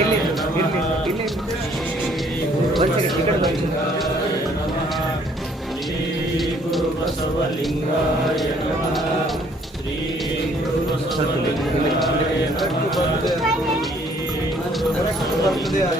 ಇಲ್ಲಿ ಇಲ್ಲಿ ಇಲ್ಲಿ ಒಂದು ಸೆಕೆಂಡ್ ਵਰਤਦੇ ਆਏ